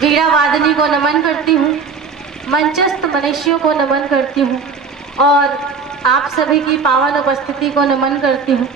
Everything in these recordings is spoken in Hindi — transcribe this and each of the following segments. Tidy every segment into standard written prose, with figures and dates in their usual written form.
वीणा वादनी को नमन करती हूँ, मंचस्थ मनुष्यों को नमन करती हूँ और आप सभी की पावन उपस्थिति को नमन करती हूँ।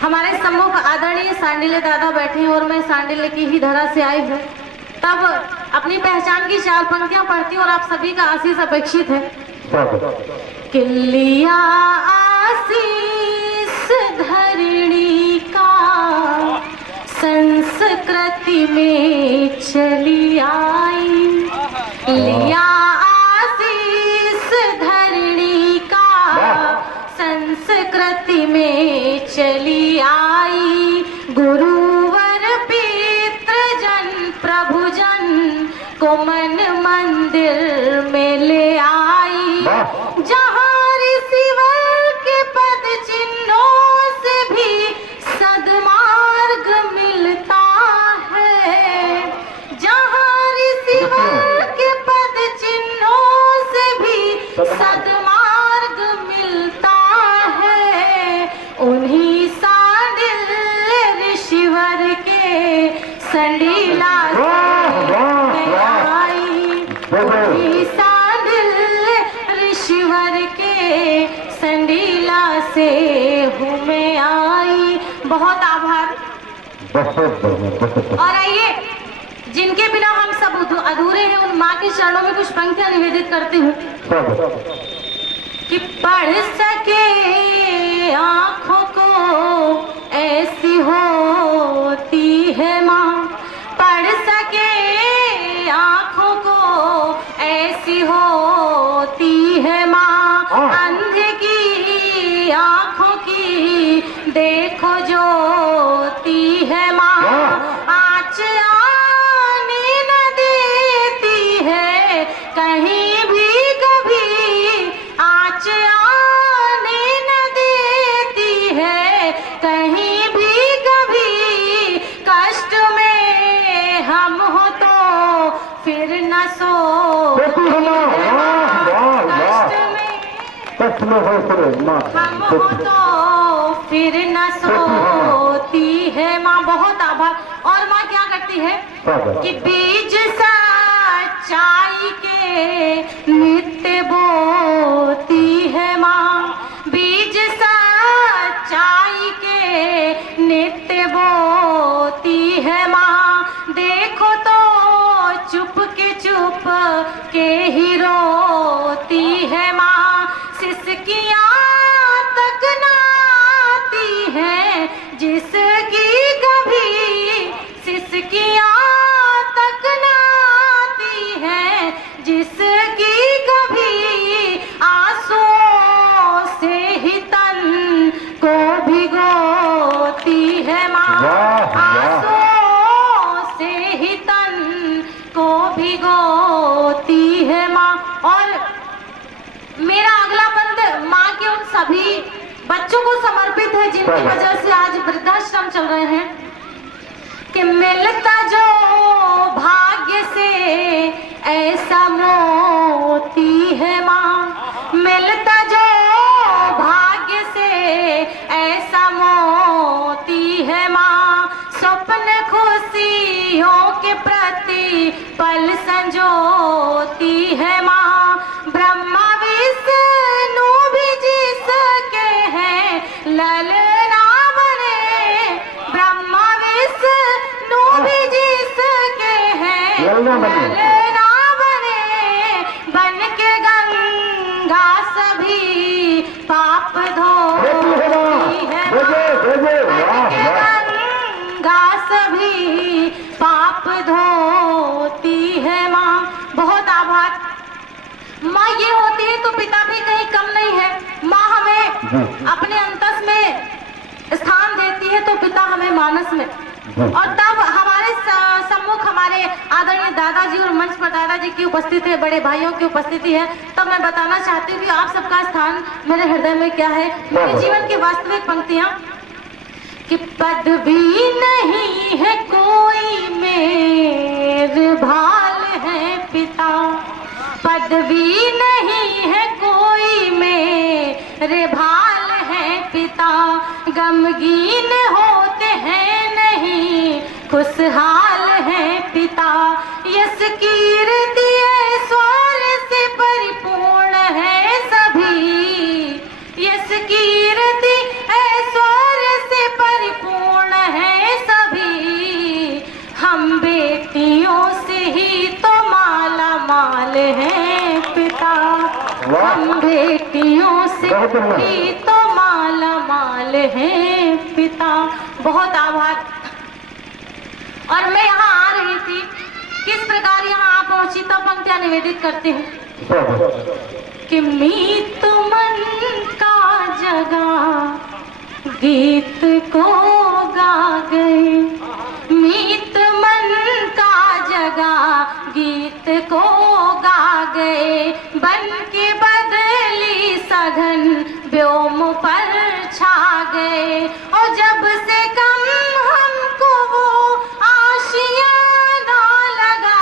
हमारे सम्मुख आदरणीय सांडिल्य दादा बैठे हैं और मैं सांडिल्य की ही धरा से आई हूँ, तब अपनी पहचान की 4 पंक्तियां पढ़ती हूँ और आप सभी का आशीष अपेक्षित है। किलिया आशीष धरणी का संस्कृति में चली आई, लिया आशीष धरणी का संस्कृति में चली आई। गुरुवर पितृजन प्रभुजन को मन मंदिर में ले आई, जहाँ ऋषिवर के पद चिन्हों से भी सद्मार्ग मिलता है, जहाँ ऋषिवर के पद चिन्हों से भी सद्मार्ग मिलता है। उन्हीं सांडिल्य ऋषिवर के संडीला ऋषिवर के संडीला से हूँ मैं आई। बहुत आभार। और आइए, जिनके बिना हम सब अधूरे हैं, उन माँ के चरणों में कुछ पंक्तियां निवेदित करती हूँ कि पढ़ सके आँखों को ऐसी होती है माँ, पढ़ सके आँखों को ऐसी होती है माँ, अंधे की आँखों की देखो ज्योति है माँ, आँच आने न देती है कहीं भी कभी, आँच आने न देती है कहीं भी कभी, कष्ट में हम हो तो फिर न सो, कष्ट में हम हो तो फिर न सोती है माँ। बहुत आभार। और माँ क्या करती है कि बीज सच्चाई के नित्य बोती है माँ, बीज सच्चाई के नित्य बोती है माँ, देखो तो चुप के ही रोती है माँ, सिसकियाँ तक नाती है जिसकी कभी, सिसकियाँ तक नाती है जिसकी कभी, आंसुओं से ही तन को भिगोती है माँ, आंसुओं से ही तन को भिगोती है माँ। और मेरा अगला बंद माँ के उन सभी बच्चों को समर्पित है जिनकी वजह से आज वृद्धाश्रम चल रहे हैं कि मिलता जो भाग्य से ऐसा मोती है माँ, मिलता जो भाग्य से ऐसा मोती है माँ, स्वप्न खुशियों के प्रति पल संजोती है माँ, ब्रह्मा विष्णु भी जिसके हैं ललना बने, ब्रह्मा विष्णु भी जिसके हैं ललना बने, बन के गंगा सभी पाप धोती है गंगा सभी पाप धोती है माँ। बहुत आभार। माँ ये होती है तो पिता भी कहीं कम नहीं है। माँ हमें अपने अंतस में स्थान देती है तो पिता हमें मानस में। और तब हमारे सम्मुख हमारे आदरणीय दादाजी और मंच पर दादाजी की उपस्थिति है, बड़े भाइयों की उपस्थिति है, तब मैं बताना चाहती हूँ कि आप सबका स्थान मेरे हृदय में क्या है। मेरे जीवन की वास्तविक पंक्तियाँ कि पद भी नहीं है कोई मेरे भाल है पिता, पद भी नहीं है कोई मेरे भाल है पिता, गमगीन होते हैं नहीं खुशहाल है पिता, यस कीर्ति ऐश्वर्य से परिपूर्ण है सभी, यस कीर्ति ऐश्वर्य से परिपूर्ण है सभी। हम बेटियों से ही तो माला माल हैं पिता, हम बेटियों से ही तो माला माल हैं पिता। बहुत आभार। और मैं यहाँ आ रही थी, किस प्रकार यहाँ आ पहुंची तब पंक्तियां निवेदित करती हूँ कि मीत मन का जगा गीत को गा गए, मीत मन का जगा गीत को गा गए, बन के बदली सघन व्योम पर छा गए। और जब से कम हमको वो आशियाना लगा,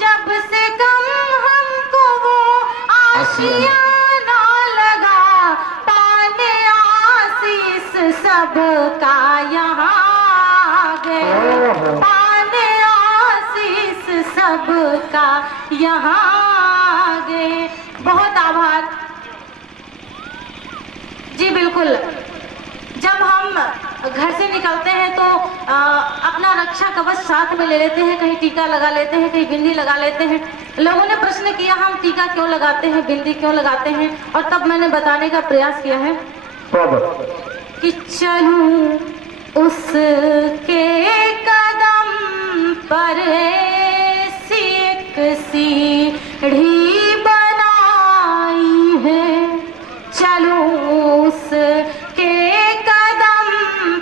जब से कम हमको वो आशियाना लगा, पाने आशीष सबका यहाँ गए, पाने आशीष सबका यहाँ गए। बहुत आभार जी। बिल्कुल, जब हम घर से निकलते हैं तो अपना रक्षा कवच साथ में ले लेते हैं, कहीं टीका लगा लेते हैं, कहीं बिंदी लगा लेते हैं। लोगों ने प्रश्न किया हम टीका क्यों लगाते हैं, बिंदी क्यों लगाते हैं, और तब मैंने बताने का प्रयास किया है कि चलूं उसके कदम पर ऐसी एक सीढ़ी बनाई है, चलूं उसके कदम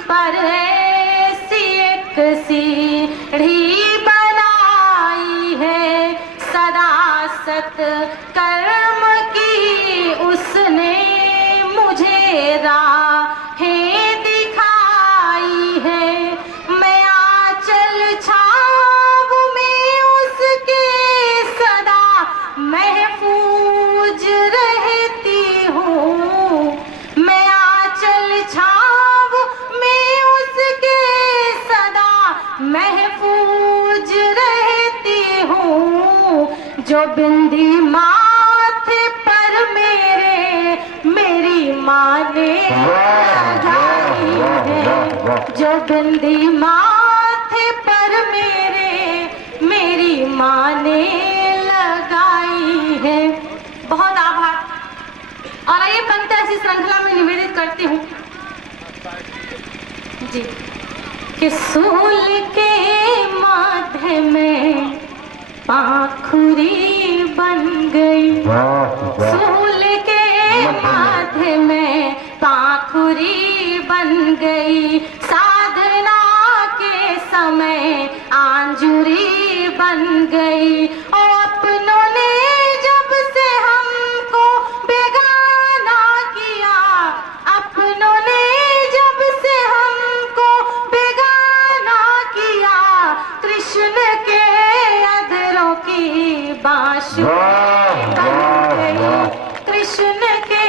पर ऐसी एक सीढ़ी बनाई है, सदा सत कर्म की उसने मुझे राहें दिखाई है। मैं आंचल छाव में उसके सदा महफूज रहती हूँ, मैं आंचल छाव में उसके सदा महफूज रहती हूँ। जो बिंदी माथे पर मेरी माँ ने लगाई है, जो बिंदी माथे पर मेरी माँ ने लगाई है। बहुत आभार। और आइए पंक्ति ऐसी श्रृंखला में निवेदित करती हूँ जी कि सूल के माथे में पाखुरी बन गई, सूल के माथे में पाखुरी बन गई, साधना के समय आंजुरी बन गई। और अपनों ने जब से हमको बेगाना किया, अपनों ने जब से हमको बेगाना किया, कृष्ण के अधरों की बांसुरी बन गई, कृष्ण के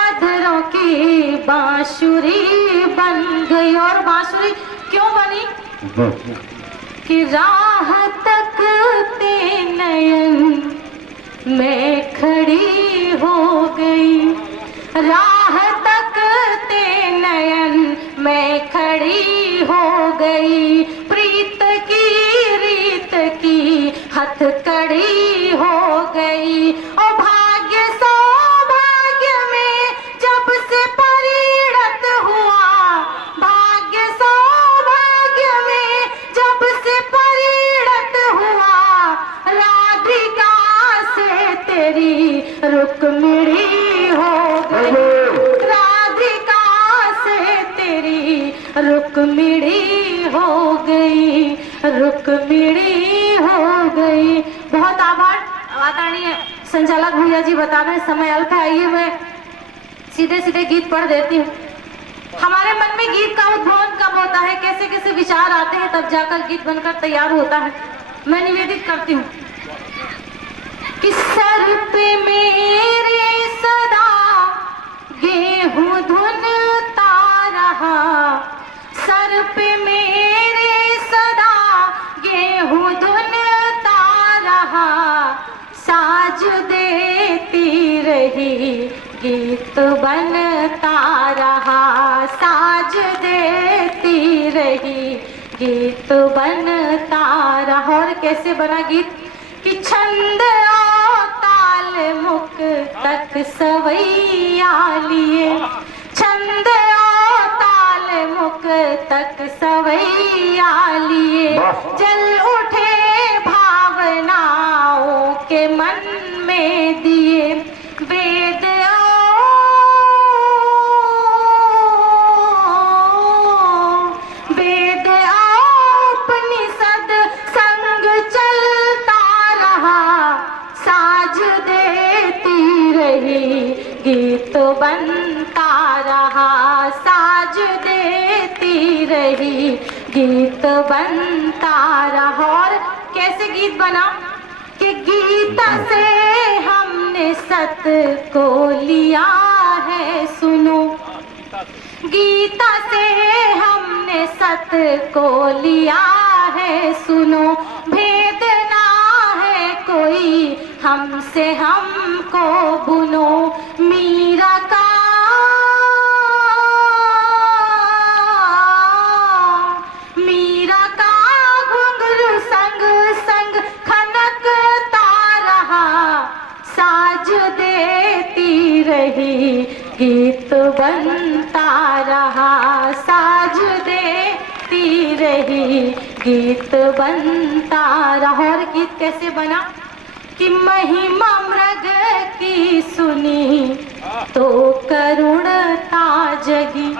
अधरों की बांसुरी बन गई। और बांसुरी क्यों बनी कि राह तकते नयन मैं खड़ी हो गई, राह तकते नयन मैं खड़ी हो गई, प्रीत की रीत की हथकड़ी हो गई। और भाग्य सौभाग्य में जब से परिणत हुआ, भाग्य सौभाग्य में जब से परिणत हुआ, राधिका से तेरी रुक्मिणी हो गई, राधिका से तेरी रुक्मिणी हो गई, रुक्मिणी हो गई। बहुत आभार। आदरणीय संचालक भैया जी बता रहे समय अल्प है, आइए मैं सीधे सीधे गीत पढ़ देती हूँ। हमारे मन में गीत का उद्भवन कब होता है, कैसे कैसे विचार आते हैं, तब जाकर गीत बनकर तैयार होता है। मैं निवेदित करती हूँ कि सर पे मेरे सदा गेहूं धुनता रहा, सर पे मेरे सदा गेहूं धुनता साज देती रही, गीत बनता रहा, साज देती रही, गीत बनता रहा। और कैसे बना गीत कि छंद और ताल मुक तक सवैया लिए, छंद और ताल मुक तक सवैया लिए, जल उठे भावनाओं के मन में दिए, वेद उपनिषद संग चलता रहा, साज देती रही, गीत बनता रहा, साज देती रही, गीत बनता रहा। और कैसे गीत बना कि गीता से हमने सत को लिया है सुनो, गीता से हमने सत को लिया है सुनो, भेद ना है कोई हमसे हमको बुनो, मीरा का घुंघरू संग संग खनकता रहा, साज देती रही, गीत बनता रहा, साज देती रही, गीत बनता रहा। और गीत कैसे बना कि महिमा मृग की सुनी तो करुणता जगी,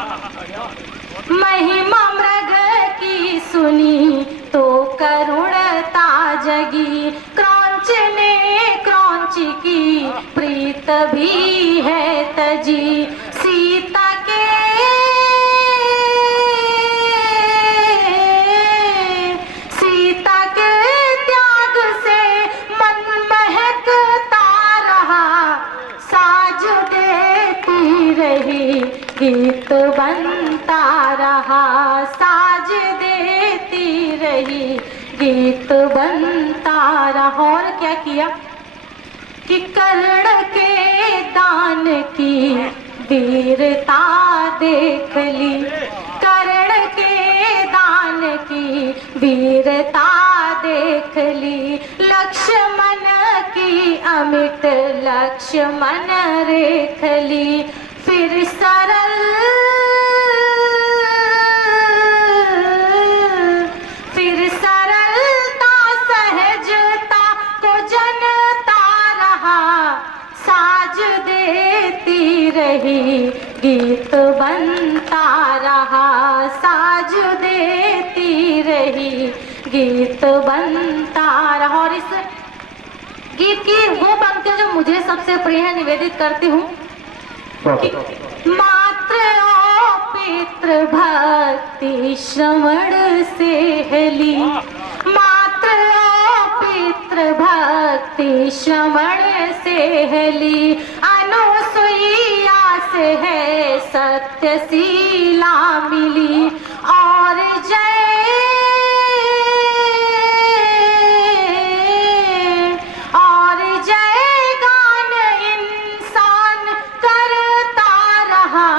महिमा मृग की सुनी तो करुणता जगी, क्रौंच ने क्रौंच की प्रीत भी है तजी, सीता के त्याग से मन महकता रहा, साज देती रही, गीत बनता रहा, साज देती रही, गीत बनता रहा। और क्या किया कि कर्ण के दान की वीरता देख ली, कर्ण के दान की वीरता देख ली, लक्ष्मण की अमिट लक्ष्मण रेख ली, फिर सरलता सहजता को जनता रहा, साज देती रही, गीत बनता रहा, साज देती रही, गीत बनता रहा। और इस गीत की वो पंक्तियां जो मुझे सबसे प्रिय है निवेदित करती हूँ कि मातृ और पितृ भक्ति श्रवण से हली, मातृ और पितृ भक्ति श्रवण से हली, अनुसुईया से है सत्यशीला मिली, और जय गान इंसान करता रहा,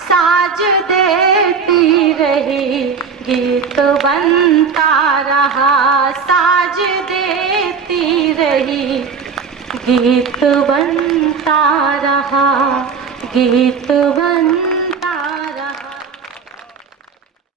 साज देती रही, गीत बनता रहा, साज देती रही, गीत बनता रहा, गीत बन